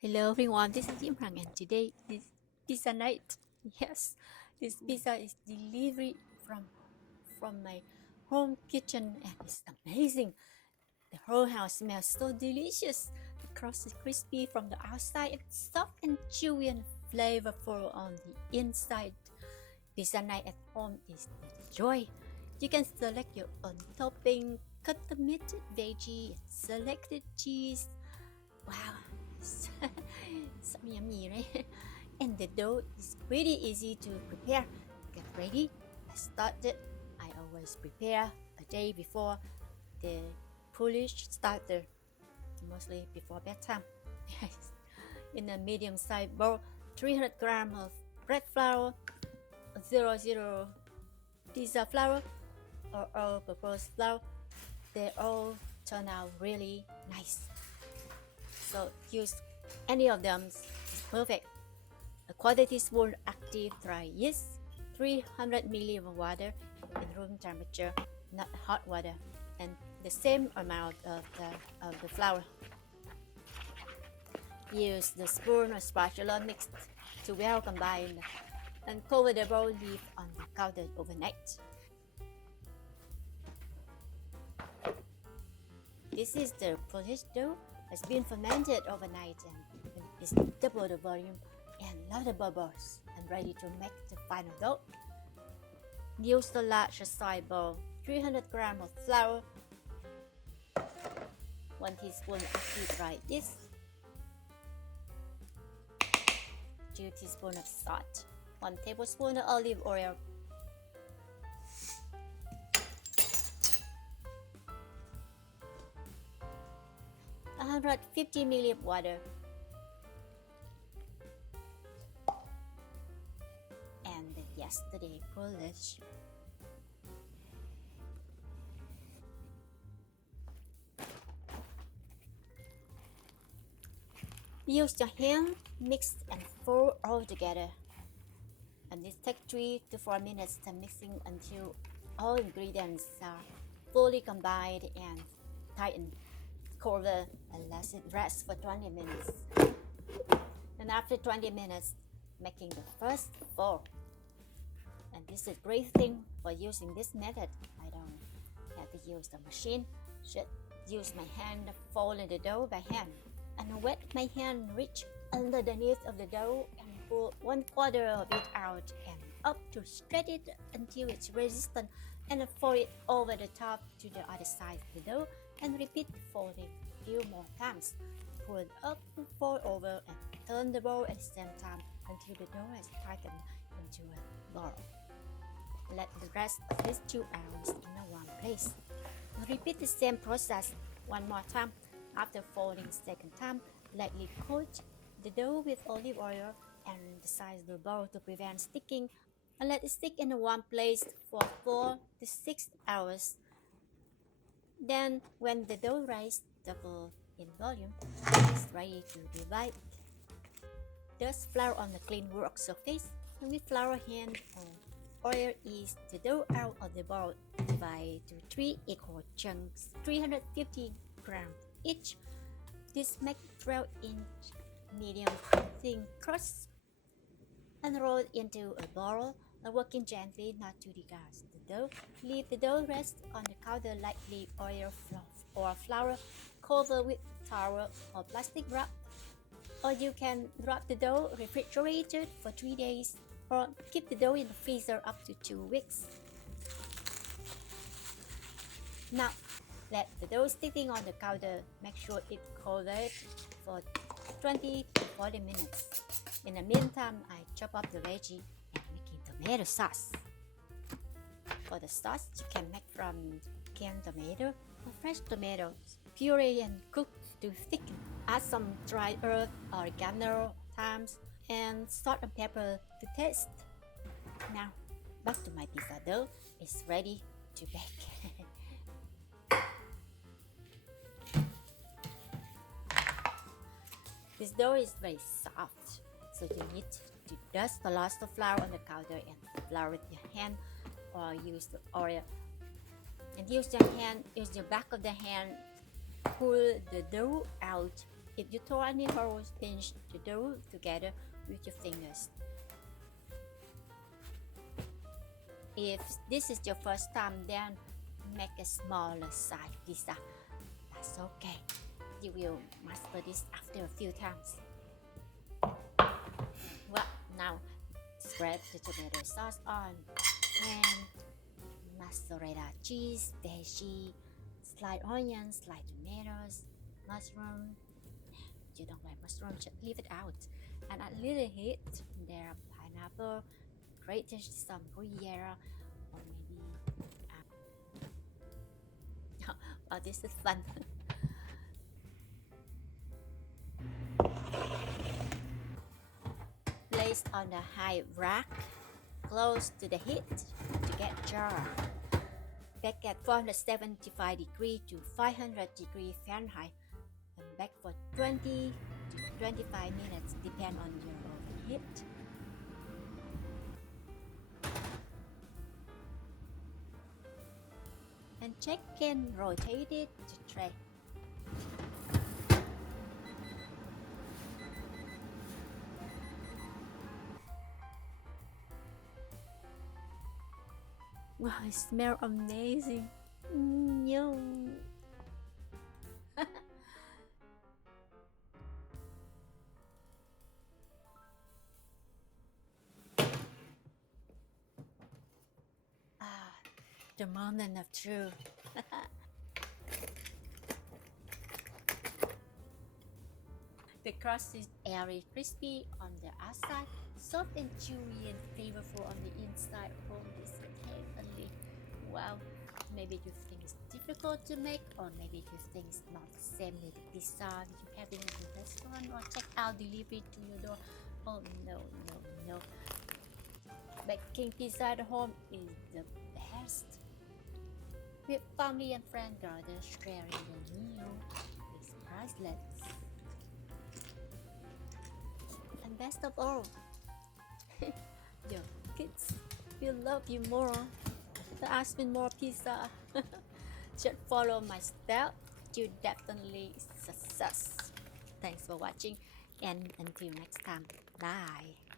Hello everyone, this is Imran and today is pizza night. Yes, this pizza is delivery from my home kitchen and it's amazing. The whole house smells so delicious. The crust is crispy from the outside and soft and chewy and flavorful on the inside. Pizza night at home is a joy. You can select your own topping, cut the meat, veggie, and selected cheese. Wow, so yummy, right? And the dough is pretty easy to prepare. Get ready. Let's start it. I always prepare a day before the Polish starter, mostly before bedtime. In a medium-sized bowl, 300 grams of bread flour, 00 pizza flour, or all-purpose flour. They all turn out really nice. So use any of them is perfect. A quality spoon active dry yeast, 300 ml of water in room temperature, not hot water, and the same amount of the flour. Use the spoon or spatula mixed to well combine and cover the bowl, leave on the counter overnight. This is the Polish dough. Has been fermented overnight and is double the volume and lot of bubbles and ready to make the final dough. Use the large size bowl, 300 grams of flour, 1 teaspoon active dry yeast, 2 teaspoons of salt, 1 tablespoon of olive oil, 150 ml of water, and the yesterday Polish. Use your hand, mix and fold all together. And this takes 3 to 4 minutes to mixing until all ingredients are fully combined and tighten. Cover and let it rest for 20 minutes. And after 20 minutes, making the first fold. And this is a great thing for using this method. I don't have to use the machine. Should use my hand to fold the dough by hand. And wet my hand reach underneath of the dough and pull 1/4 of it out and up to stretch it until it's resistant and fold it over the top to the other side of the dough and repeat folding a few more times. Pull it up and fold over and turn the bowl at the same time until the dough has tightened into a ball. Let the rest of these 2 hours in a warm place. Repeat the same process one more time. After folding second time, lightly coat the dough with olive oil and size the bowl to prevent sticking and let it stick in a warm place for 4 to 6 hours. Then when the dough rises double in volume, it's ready to divide. Dust flour on the clean work surface and with flour hand or oil ease the dough out of the bowl. Divide to 3 equal chunks, 350 grams each. This makes 12-inch medium thin crust and roll into a ball and working gently not to disgust the dough. Leave the dough rest on the counter lightly oil or flour, cover with towel or plastic wrap. Or you can wrap the dough refrigerated for 3 days or keep the dough in the freezer up to 2 weeks. Now, let the dough sitting on the counter. Make sure it's covered for 20 to 40 minutes. In the meantime, I chop up the veggie and making tomato sauce. For the sauce, you can make from canned tomato or fresh tomatoes. Puree and cook to thicken. Add some dried herb, oregano, thyme, and salt and pepper to taste. Now, back to my pizza dough. It's ready to bake. This dough is very soft, so you need to dust the lots of flour on the counter and flour with your hand or use the oil. And use your back of the hand, pull the dough out If you throw any holes, pinch the dough together with your fingers. If this is your first time, then make a smaller size pizza. That's okay. You will master this after a few times. Well, now spread the tomato sauce on and mozzarella cheese, veggie, sliced onions, sliced tomatoes, mushroom. You don't like mushroom, just leave it out. And a little heat there, pineapple, grated some Gruyere, or maybe. Oh, this is fun. Placed on the high rack, close to the heat to get jar. Bake at 475 degrees to 500 degrees Fahrenheit and bake for 20 to 25 minutes, depend on your oven heat. And check and rotate it to tray. Wow, it smells amazing. Yum. The moment of truth. The crust is airy, crispy on the outside, soft and chewy and flavorful on the inside. Oh, this is heavenly. Wow. Maybe you think it's difficult to make, or maybe you think it's not the same with the pizza you have in the restaurant or check out delivery to your door. Oh no. Baking pizza at home is the best. With family and friends gather, sharing the meal is priceless. And best of all, your kids will love you more. To ask me more pizza. Just follow my step. You definitely success. Thanks for watching and until next time. Bye.